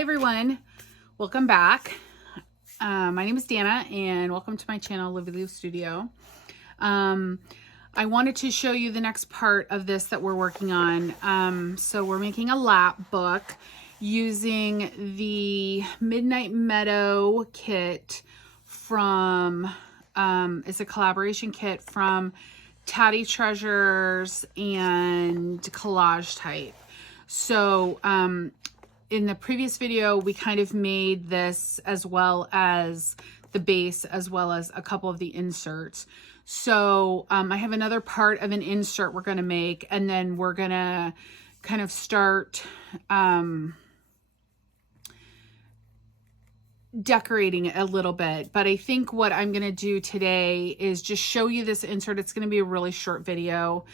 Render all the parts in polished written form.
Hi everyone, welcome back. My name is Dana and welcome to my channel, LiviLou Studio. I wanted to show you the next part of this that we're working on. So we're making a lap book using the Midnight Meadow kit from, it's a collaboration kit from Tatty Treasures and Collage Type. So in the previous video, we kind of made this as well as the base, as well as a couple of the inserts. So I have another part of an insert we're going to make, and then we're going to kind of start decorating it a little bit. But I think what I'm going to do today is just show you this insert. It's going to be a really short video.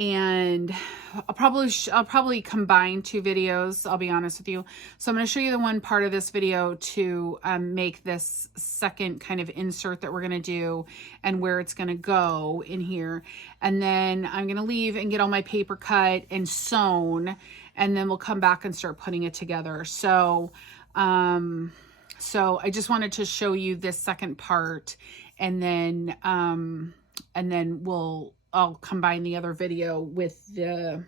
And I'll probably combine two videos, I'll be honest with you. So I'm going to show you the one part of this video to make this second kind of insert that we're going to do and where it's going to go in here. And then I'm going to leave and get all my paper cut and sewn, and then we'll come back and start putting it together. So I just wanted to show you this second part, and then I'll combine the other video with the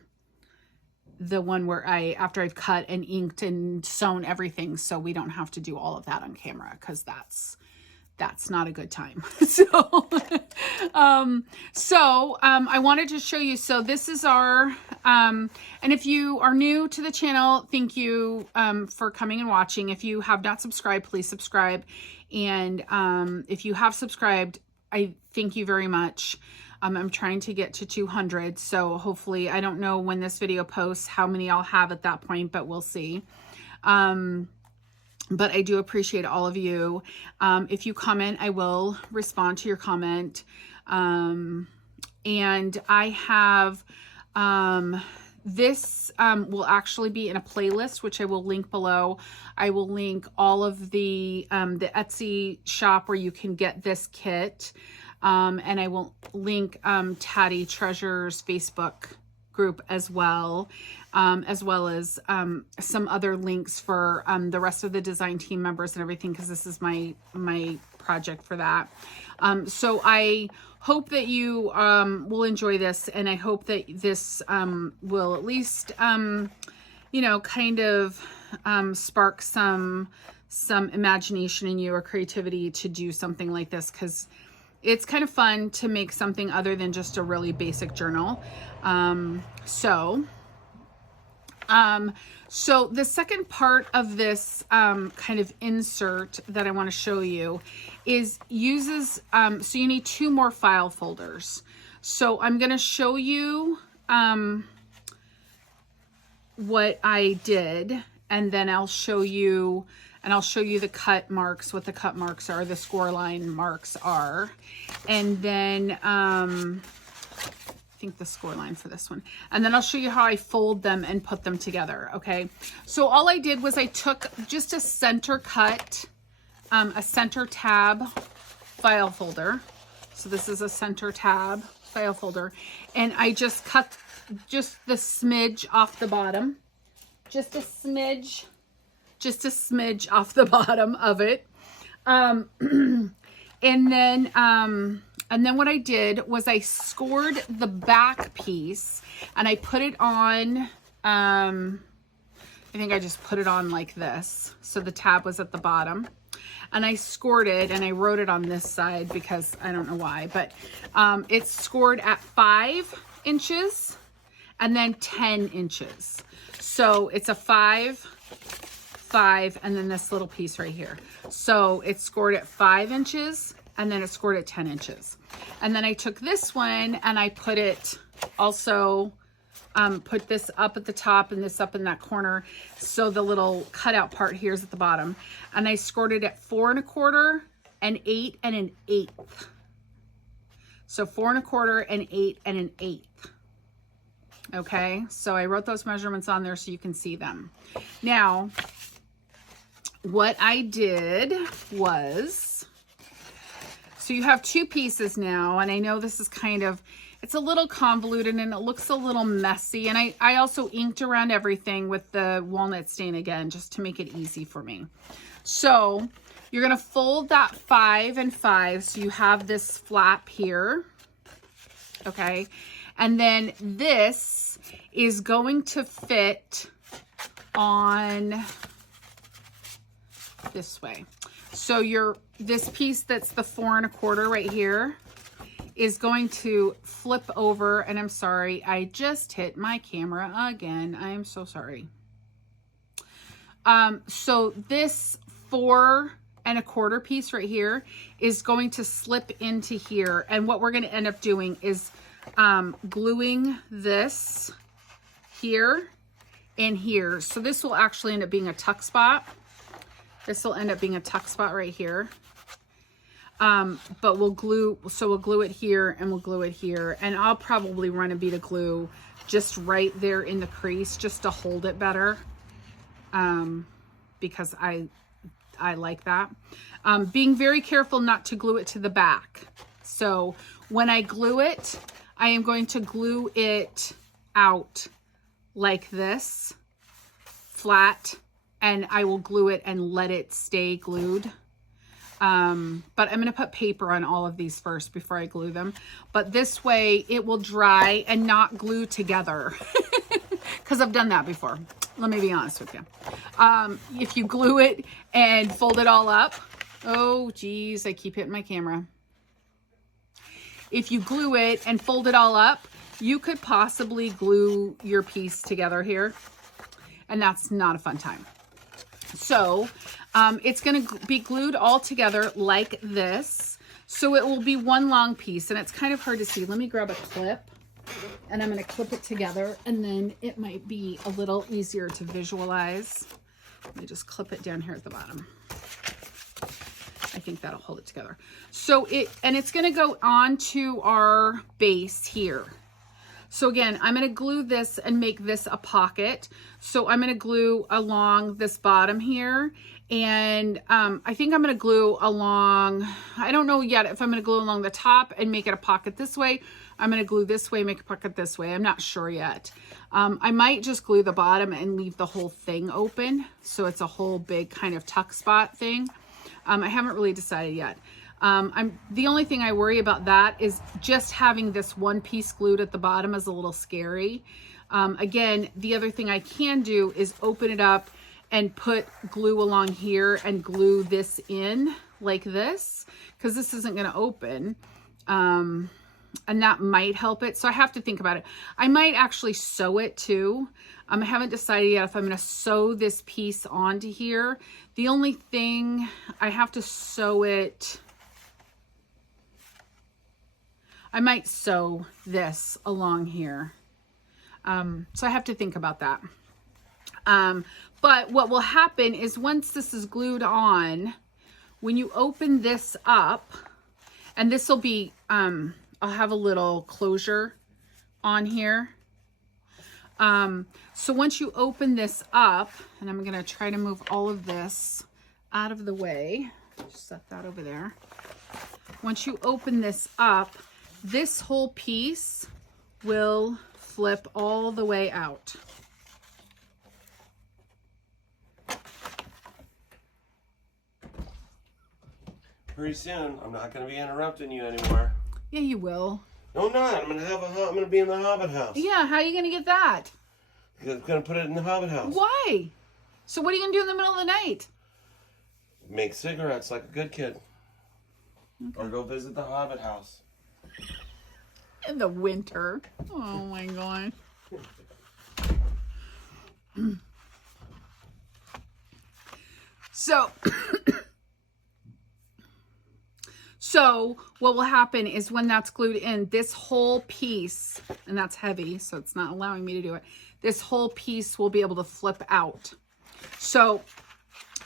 one where after I've cut and inked and sewn everything, so we don't have to do all of that on camera, because that's not a good time. I wanted to show you. So this is our, and if you are new to the channel, thank you for coming and watching. If you have not subscribed, please subscribe. And if you have subscribed, I thank you very much. I'm trying to get to 200, so hopefully, I don't know when this video posts how many I'll have at that point, but we'll see. But I do appreciate all of you. If you comment, I will respond to your comment. And I have, this will actually be in a playlist, which I will link below. I will link all of the Etsy shop where you can get this kit. And I will link Tatty Treasures Facebook group as well as some other links for the rest of the design team members and everything, because this is my project for that. So I hope that you will enjoy this, and I hope that this will at least you know, kind of spark some imagination in you or creativity to do something like this, because it's kind of fun to make something other than just a really basic journal. So the second part of this kind of insert that I want to show you uses, so you need two more file folders. So I'm going to show you what I did, and then I'll show you the cut marks, what the cut marks are, the score line marks are. And then, I think the score line for this one. And then I'll show you how I fold them and put them together, okay? So all I did was I took just a center cut, a center tab file folder. So this is a center tab file folder. And I just cut just the smidge off the bottom. Just a smidge off the bottom of it. And then what I did was I scored the back piece, and I put it on, I think I just put it on like this. So the tab was at the bottom, and I scored it, and I wrote it on this side because I don't know why, but it's scored at 5 inches and then 10 inches. So it's a 5, and then this little piece right here. So it's scored at 5 inches, and then it's scored at 10 inches. And then I took this one and I put it also, put this up at the top and this up in that corner. So the little cutout part here is at the bottom. And I scored it at 4 1/4, an 8 and an 1/8. So 4 1/4, an 8 and an 1/8. Okay, so I wrote those measurements on there so you can see them. Now, what I did was, so you have two pieces now, and I know this is kind of, it's a little convoluted and it looks a little messy. And I also inked around everything with the walnut stain again, just to make it easy for me. So you're gonna fold that 5 and 5, so you have this flap here, okay? And then this is going to fit on this way. So this piece that's the 4 1/4 right here is going to flip over, and I'm sorry, I just hit my camera again. I am so sorry. So this 4 1/4 piece right here is going to slip into here, and what we're going to end up doing is gluing this here and here. So this will actually end up being a tuck spot. This will end up being a tuck spot right here. But we'll glue it here and we'll glue it here. And I'll probably run a bead of glue just right there in the crease just to hold it better. Because I like that. Being very careful not to glue it to the back. So when I glue it, I am going to glue it out like this, flat, and I will glue it and let it stay glued. But I'm going to put paper on all of these first before I glue them. But this way it will dry and not glue together. Because I've done that before. Let me be honest with you. If you glue it and fold it all up, oh geez, I keep hitting my camera. If you glue it and fold it all up, you could possibly glue your piece together here. And that's not a fun time. So it's going to be glued all together like this. So it will be one long piece, and it's kind of hard to see. Let me grab a clip, and I'm going to clip it together, and then it might be a little easier to visualize. Let me just clip it down here at the bottom. I think that'll hold it together. So it's going to go onto our base here. So again, I'm going to glue this and make this a pocket. So I'm going to glue along this bottom here. And I think I'm going to glue along, I don't know yet if I'm going to glue along the top and make it a pocket this way. I'm going to glue this way, make a pocket this way. I'm not sure yet. I might just glue the bottom and leave the whole thing open. So it's a whole big kind of tuck spot thing. I haven't really decided yet. The only thing I worry about that is just having this one piece glued at the bottom is a little scary. Again, the other thing I can do is open it up and put glue along here and glue this in like this, because this isn't going to open. And that might help it. So I have to think about it. I might actually sew it too. I haven't decided yet if I'm going to sew this piece onto here. The only thing, I have to sew it. I might sew this along here. So I have to think about that. But what will happen is once this is glued on, when you open this up, and this will be, I'll have a little closure on here. So once you open this up, and I'm going to try to move all of this out of the way, just set that over there. Once you open this up, this whole piece will flip all the way out. Pretty soon, I'm not going to be interrupting you anymore. Yeah, you will. No, I'm not. I'm going to be in the Hobbit house. Yeah, how are you going to get that? Because I'm going to put it in the Hobbit house. Why? So what are you going to do in the middle of the night? Make cigarettes like a good kid. Okay. Or go visit the Hobbit house. In the winter. Oh my God. So what will happen is when that's glued in, this whole piece, and that's heavy, so it's not allowing me to do it, this whole piece will be able to flip out. So,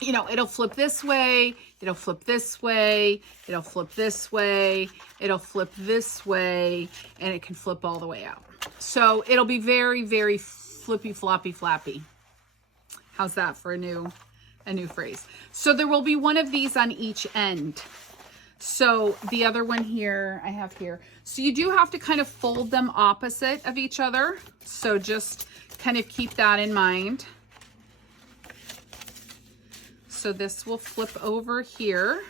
you know, it'll flip this way, it'll flip this way, it'll flip this way, it'll flip this way, and it can flip all the way out. So it'll be very, very flippy, floppy, flappy. How's that for a new phrase? So there will be one of these on each end. So the other one here, I have here. So you do have to kind of fold them opposite of each other. So just kind of keep that in mind. So this will flip over here.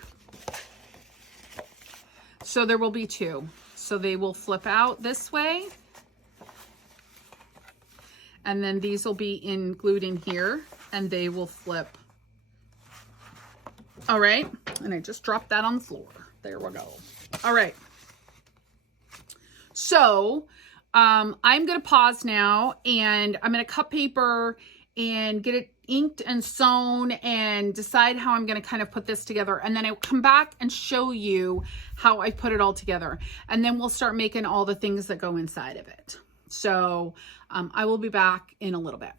So there will be two. So they will flip out this way. And then these will be glued in here and they will flip. All right. And I just dropped that on the floor. There we go. All right. So I'm going to pause now and I'm going to cut paper and get it inked and sewn and decide how I'm going to kind of put this together. And then I'll come back and show you how I put it all together. And then we'll start making all the things that go inside of it. So I will be back in a little bit.